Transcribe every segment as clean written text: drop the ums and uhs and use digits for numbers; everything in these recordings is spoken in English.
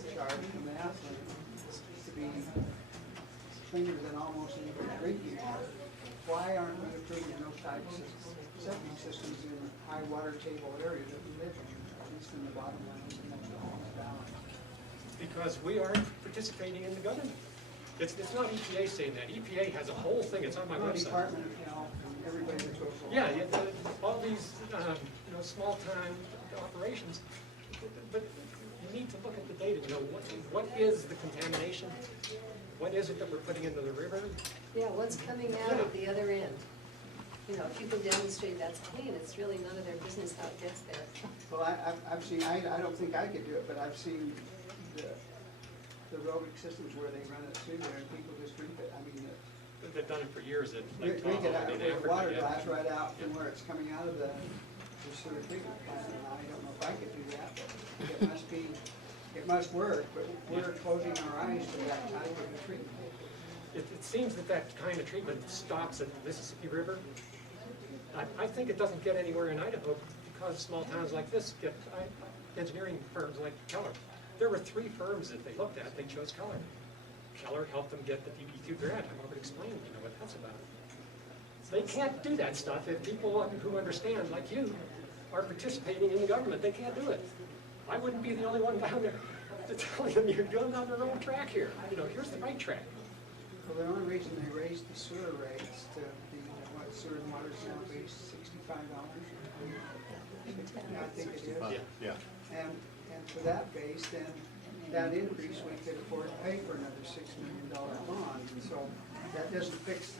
charge from the effluent to be cleaner than almost even drinking water. Why aren't we approving those types of septic systems in high water table areas that we live in, at least in the bottomlands and the valley? Because we aren't participating in the government. It's not EPA saying that. EPA has a whole thing, it's on my The website. Department of Health and everybody that goes along. Yeah, all these small-time operations, but you need to look at the data to know what is the contamination, what is it that we're putting into the river. Yeah, what's coming out of the other end? You know, if you can demonstrate that's clean, it's really none of their business how it gets there. Well, I've seen, I don't think I could do it, but I've seen the aerobic systems where they run it through there and people just drink it. I mean, They've done it for years at drink Lake it Tahoe out in with a Africa. water yeah. glass right out from where it's coming out of the sewer treatment plant. And I don't know if I could do that, but it must work, but we're closing our eyes to that type of a treatment. It seems that kind of treatment stops at the Mississippi River. I think it doesn't get anywhere in Idaho because small towns like this get engineering firms like Keller. There were 3 firms that they looked at, they chose Keller. Keller helped them get the DB2 grant. I've already explained, what that's about. They can't do that stuff if people who understand, like you, are participating in the government. They can't do it. I wouldn't be the only one down there to tell them you're going down the wrong track here. Here's the right track. Well, the only reason they raised the sewer rates to the, sewer and water is now based $65. I think it is. Yeah. And for that base, then that increase, we could afford to pay for another $6 million bond. And so that doesn't fix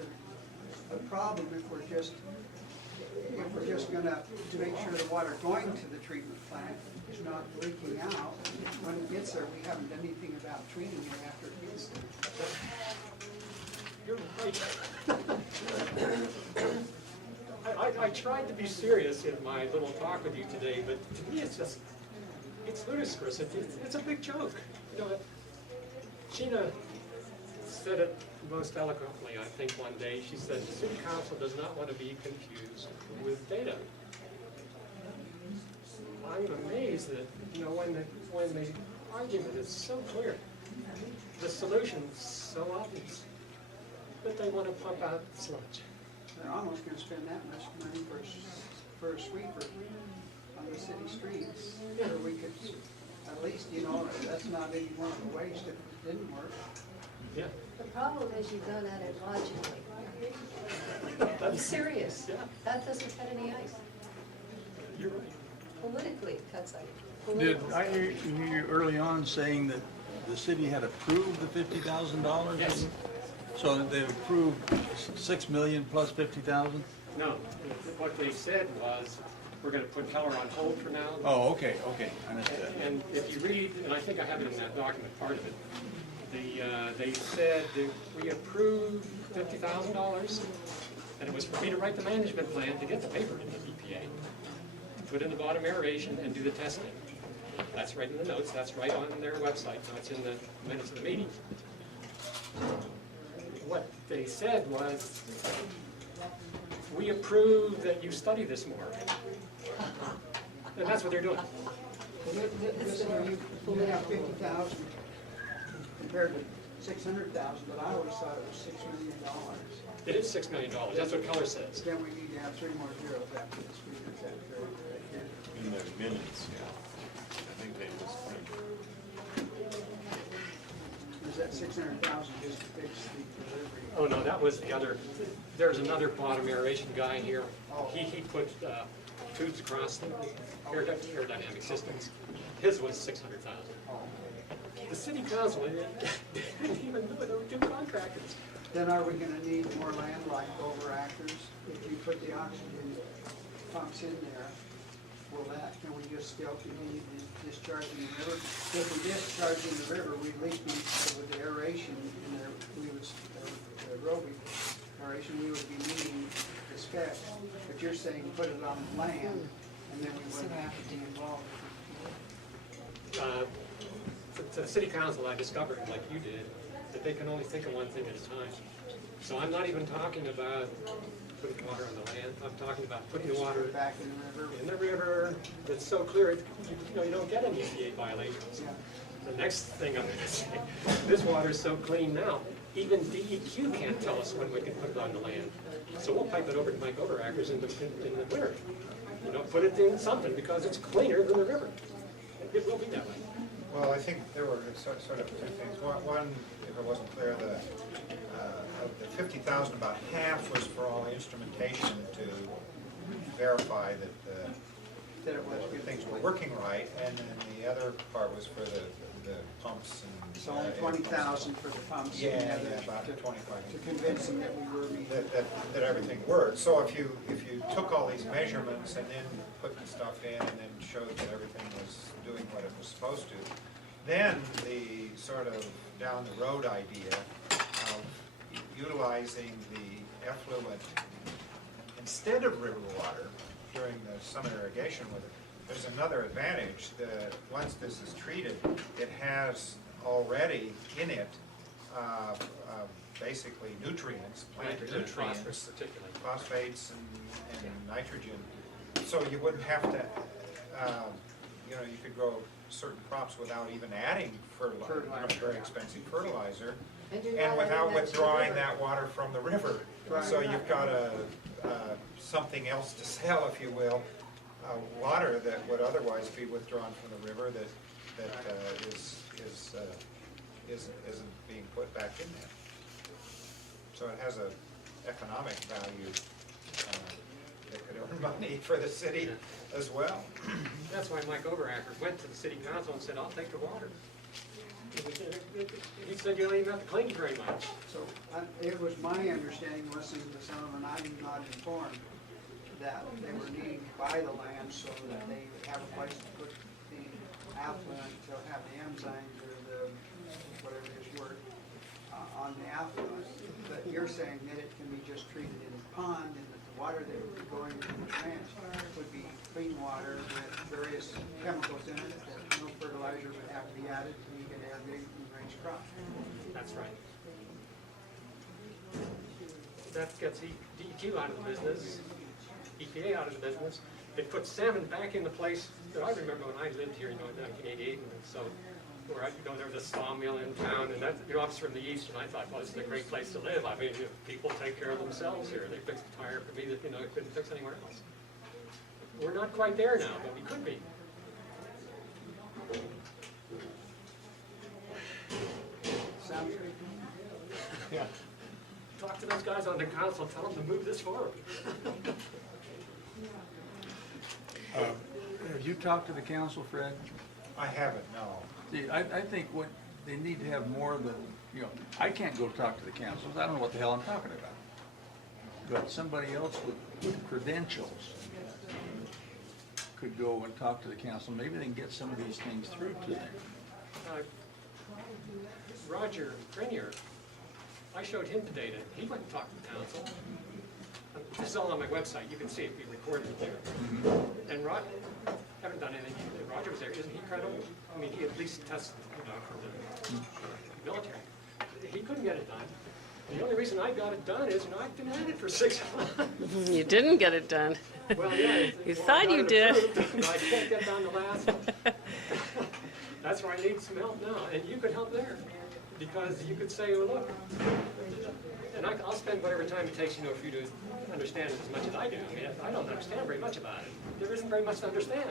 the problem if we're just gonna make sure the water going to the treatment plant is not leaking out. When it gets there, we haven't done anything about treating it after it gets there. You're right. I tried to be serious in my little talk with you today, but to me it's ludicrous. It's a big joke. Gina said it most eloquently, I think, one day. She said, the city council does not want to be confused with data. I'm amazed that, when the argument is so clear, the solution so obvious, but they want to pump out sludge. They're almost gonna spend that much money for a sweeper on the city streets. Or we could, at least, that's not any more of a waste if it didn't work. Yeah. The problem is you've gone at it logically. I'm serious. Yeah. That doesn't cut any ice. You're right. Politically, it cuts ice. Did Political. I hear you early on saying that the city had approved the $50,000? Yes. So they approved $6 million plus $50,000? No, what they said was, we're going to put Keller on hold for now. Oh, okay, I missed that. And if you read, and I think I have it in that document, part of it, they said that we approved $50,000, and it was for me to write the management plan to get the paper into the EPA, to put in the bottom aeration and do the testing. That's right in the notes, that's right on their website, so it's in the minutes of the meeting. What they said was, we approve that you study this more. And that's what they're doing. This year you have 50,000 compared to 600,000, but I always thought it was $6 million. It is $6 million, that's what Keller says. Then we need to have 3 more zeros after this. In their minutes, yeah. I think they just print. Is that 600,000 just to fix the delivery? Oh, no, that was the other, there's bottom aeration guy here. He put tubes across the aerodynamic systems. His was 600,000. The city council didn't even do it, there were 2 contractors. Then are we gonna need more land like overactors? If you put the oxygen pumps in there, can we just still continue discharging the river? If we discharge in the river, we at least be, with the aeration in there, the aerobic aeration, we would be meeting the specs. But you're saying put it on land, and then we wouldn't have to be involved. To the city council, I discovered, like you did, that they can only think of one thing at a time. So I'm not even talking about putting water on the land. I'm talking about putting the water Back in the river. in the river. It's so clear, you don't get any EPA violations. Yeah. The next thing I'm gonna say, this water's so clean now, even DEQ can't tell us when we can put it on the land. So we'll pipe it over to Mike Overackers in the winter. You know, put it in something because it's cleaner than the river. It will be that way. Well, I think there were sort of two things. One, if it wasn't clear, of the 50,000, about half was for all instrumentation to verify that That it was good. things were working right, and then the other part was for the pumps and. It's only 20,000 for the pumps. Yeah, and the yeah, others about to- 25. To convince them that we were meeting. That everything worked. So if you took all these measurements and then put the stuff in and then showed that everything was doing what it was supposed to, then the sort of down the road idea of utilizing the effluent instead of river water during the summer irrigation with it, there's another advantage that once this is treated, it has already in it basically nutrients, plant Nitrogen, nutrients, phosphorus particularly. phosphates and nitrogen. So you wouldn't have to, you know, you could grow certain crops without even adding fertilizer, very expensive fertilizer, And you're and not without adding that to the withdrawing river. that water from the river. Right. So you've got something else to sell, if you will, water that would otherwise be withdrawn from the river that isn't being put back in there. So it has a economic value that could earn money for the city as well. That's why Mike Overackers went to the city council and said, I'll take the water. He said, you don't even have to clean it very much. So it was my understanding, listening to some of them, and I'm not informed, that they were needing to buy the land so that they would have a place to put the affluent, to have the enzymes or the, whatever it is word, on the affluent. But you're saying that it can be just treated in the pond and that the water that would be going into the plants would be clean water with various chemicals in it, that no fertilizer would have to be added, and you can irrigate and raise crops. That's right. That gets DEQ out of the business, EPA out of the business. It puts salmon back in the place that I remember when I lived here, you know, in 1988, and so, where you know, there was a sawmill in town, and that, you know, I was from the east, and I thought, well, this is a great place to live. I mean, people take care of themselves here. They fixed the tire for me that, you know, they couldn't fix anywhere else. We're not quite there now, but we could be. Sounds good. Yeah. Talk to those guys on the council, tell them to move this forward. Have you talked to the council, Fred? I haven't, no. See, I think what, they need to have more than, you know, I can't go talk to the councils, I don't know what the hell I'm talking about. But somebody else with credentials could go and talk to the council, maybe they can get some of these things through to them. Roger Grenier, I showed him the data. He went and talked to the council. This is all on my website. You can see it. We recorded it there. And haven't done anything. Roger was there. Isn't he credible? I mean, he at least tested, you know, for the military. He couldn't get it done. The only reason I got it done is, you know, I've been at it for 6 months. You didn't get it done. Well, yeah. You well, thought I got you it did. approved, but I can't get down the last one. That's where I need some help now, and you could help there, because you could say, well, look, and I'll spend whatever time it takes, you know, for you to understand it as much as I do. I mean, I don't understand very much about it. There isn't very much to understand.